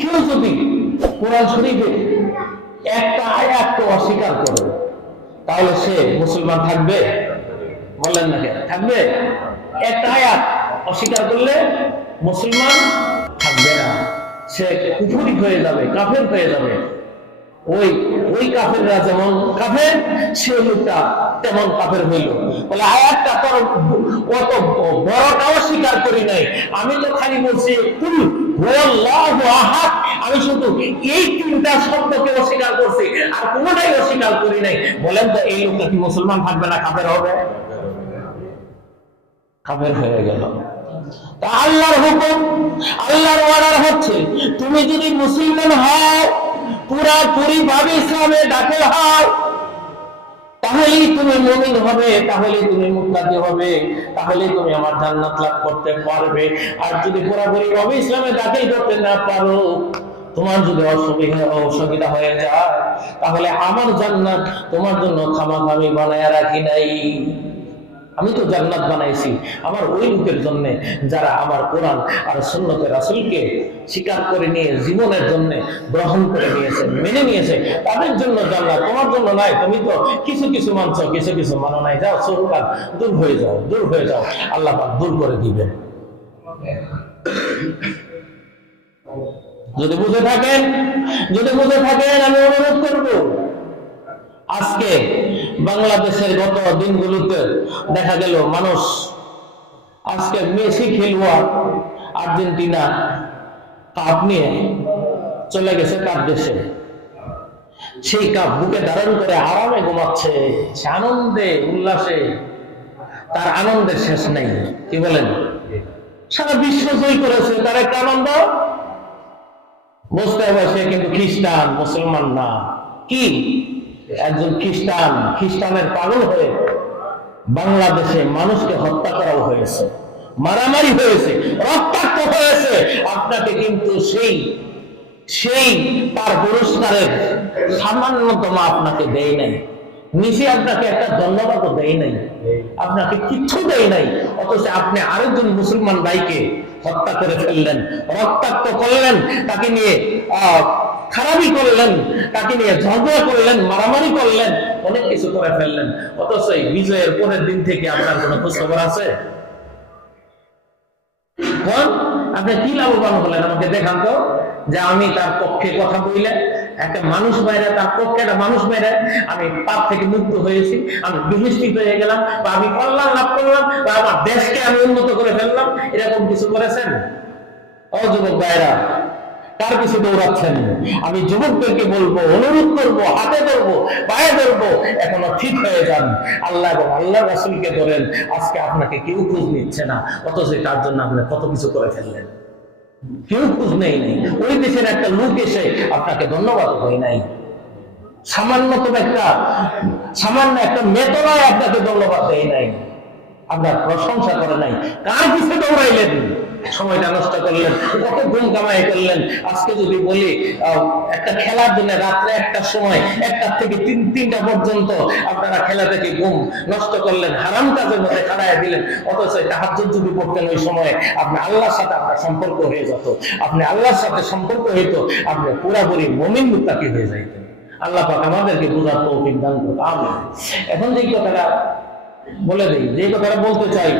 কেউ যদি কোরআন শরীফে একটা আয়াতকে অস্বীকার করে। তাহলে সে মুসলমান থাকবে? বললেন না থাকবে? একটা আয়াত অস্বীকার করলে মুসলমান থাকবে না। সে কুফুরি হয়ে যাবে, কাফের হয়ে যাবে। ওই ওই কাফেররা যেমন কাফের, সে লোকটা তেমন কাফের হইল। বলে আয়াতটা তোর অত বড়টাও স্বীকার করি নাই। আমি তো খালি বলছি, কুল হুয়াল্লাহু আহাদ। আমি শুধু এই তিনটা শব্দকে অস্বীকার করছি, আর কোনোটাই অস্বীকার করি নাই। বলেন তো, এই লোকটা কি মুসলমান থাকবে না কাফের হবে? কাফের হয়ে গেল। তা আল্লাহর হুকুম, আল্লাহর অর্ডার হচ্ছে, তুমি যদি মুসলমান হও পুরাপুরি ভাবে ইসলামে দাখিল হও। তাহলেই তুমি মুমিন হবে, তাহলেই তুমি মুত্তাকি হবে, তাহলেই তুমি আমার জান্নাত লাভ করতে পারবে। আর যদি পুরাপুরি ভাবে ইসলামে দাখিল করতে না পারো, তোমার যদি অসুবিধা অসুবিধা হয়ে যায়, তাহলে আমার জান্নাত তোমার জন্য খামাখামি বানায় রাখি নাই। আমি তো জান্নাত বানাইছি। আমার ওই লোকের জন্য যারা আমার কোরআন আর সুন্নতের রাসূলকে স্বীকার করে নিয়ে, জীবনের জন্য গ্রহণ করে নিয়েছে, মেনে নিয়েছে, তাদের জন্য জান্নাত, তোমার জন্য নাই। তুমি তো কিছু কিছু মানছো, কিছু কিছু মানো নাই। যাও সরকার দূর হয়ে যাও, দূর হয়ে যাও। আল্লাহ পাক দূর করে দিবেন। যদি বুঝে থাকেন, যদি বুঝে থাকেন, আমি অনুরোধ করব আজকে বাংলাদেশের গত দিনগুলোতে দেখা গেল মানুষ আজকে মেসি খেলোয়াড় আর্জেন্টিনা, কাপ নিয়ে চলে গেছে কাপ দেশে? সেই কাপ বুকে ধারণ করে আরামে ঘুমাচ্ছে, সে আনন্দে, উল্লাসে। তার আনন্দের শেষ নেই, কি বলেন? সারা বিশ্ব জয় করেছে, তার একটা আনন্দ? বুঝতে হবে সে কিন্তু খ্রিস্টান, মুসলমান না। কি? একজন খ্রিস্টান, খ্রিস্টানের পাগল হয়ে বাংলাদেশে মানুষকে হত্যা করাও হয়েছে, মারামারি হয়েছে, রক্তাক্ত হয়েছে। আপনাকে কিন্তু সেই সেই তার পুরস্কারের সামান্যতম আপনাকে দেয় নাই। নিচে আপনাকে একটা ধন্যবাদও দেয় নাই, আপনাকে কিচ্ছু দেয় নাই, অথচ আপনি আরেকজন মুসলমান ভাইকে হত্যা করে ফেললেন, রক্তাক্ত করলেন, তাকে নিয়ে, আহ খারাপই করলেন, তাকে নিয়ে ঝগড়া করলেন, মারামারি করলেন, অনেক কিছু করে ফেললেন। অথচ এই বিজয়ের পরের দিন থেকে আপনার কোনো খোঁজ খবর আছে আপনি কি লাভবান হলেন আমাকে দেখান তো। যে আমি তার পক্ষে কথা বললে, একটা মানুষ বাইরে, তার পক্ষে একটা মানুষ বাইরে, আমি পাপ থেকে মুক্ত হয়েছি, আমি বিহিষ্ঠিত হয়ে গেলাম, বা আমি কল্যাণ লাভ করলাম, বা আমার দেশকে আমি উন্নত করে ফেললাম, এরকম কিছু করেছেন? ও যুবক কার কিছু দৌড়াচ্ছেন। আমি যুবকদেরকে বলব, অনুরোধ করব, হাতে ধরবো, পায়ে ধরবো, এখনও ঠিক হয়ে যান। আল্লাহ এবং আল্লাহ রাসুলকে ধরেন, আজকে আপনাকে কেউ খোঁজ নিচ্ছে না, অথচ তার জন্য আপনি কত কিছু করে ফেললেন। কেউ খোঁজ নেই নেই। ওই দেশের একটা লোক এসে আপনাকে ধন্যবাদ হয় নাই। সামান্যতম একটা, সামান্য একটা মেতনায় আপনাকে ধন্যবাদ দেয় নাই। আপনার প্রশংসা করে নাই। কার পিছে দৌড়াইলেন? সময়টা নষ্ট করলেন, কত ঘুম কামাই করলেন। আজকে যদি বলি একটা খেলার জন্য রাত্রে একটা সময় একটা থেকে তিন, তিনটা পর্যন্ত আপনারা খেলা থেকে ঘুম নষ্ট করলেন, হারাম কাজের মধ্যে খাড়ায় দিলেন। অথচ তাহার যদি পড়তেন ওই সময়, আপনি আল্লাহর সাথে আপনার সম্পর্ক হয়ে যেত। আপনি আল্লাহর সাথে সম্পর্ক হইতো, আপনি পুরাপুরি মমিন মুক্তাকি হয়ে যাইতেন। আল্লাহ পাক আমাদেরকে বোঝার তৌফিক দান করুন এখন যেই কথাটা বলে দিই। যে কথাটা বলতে চাই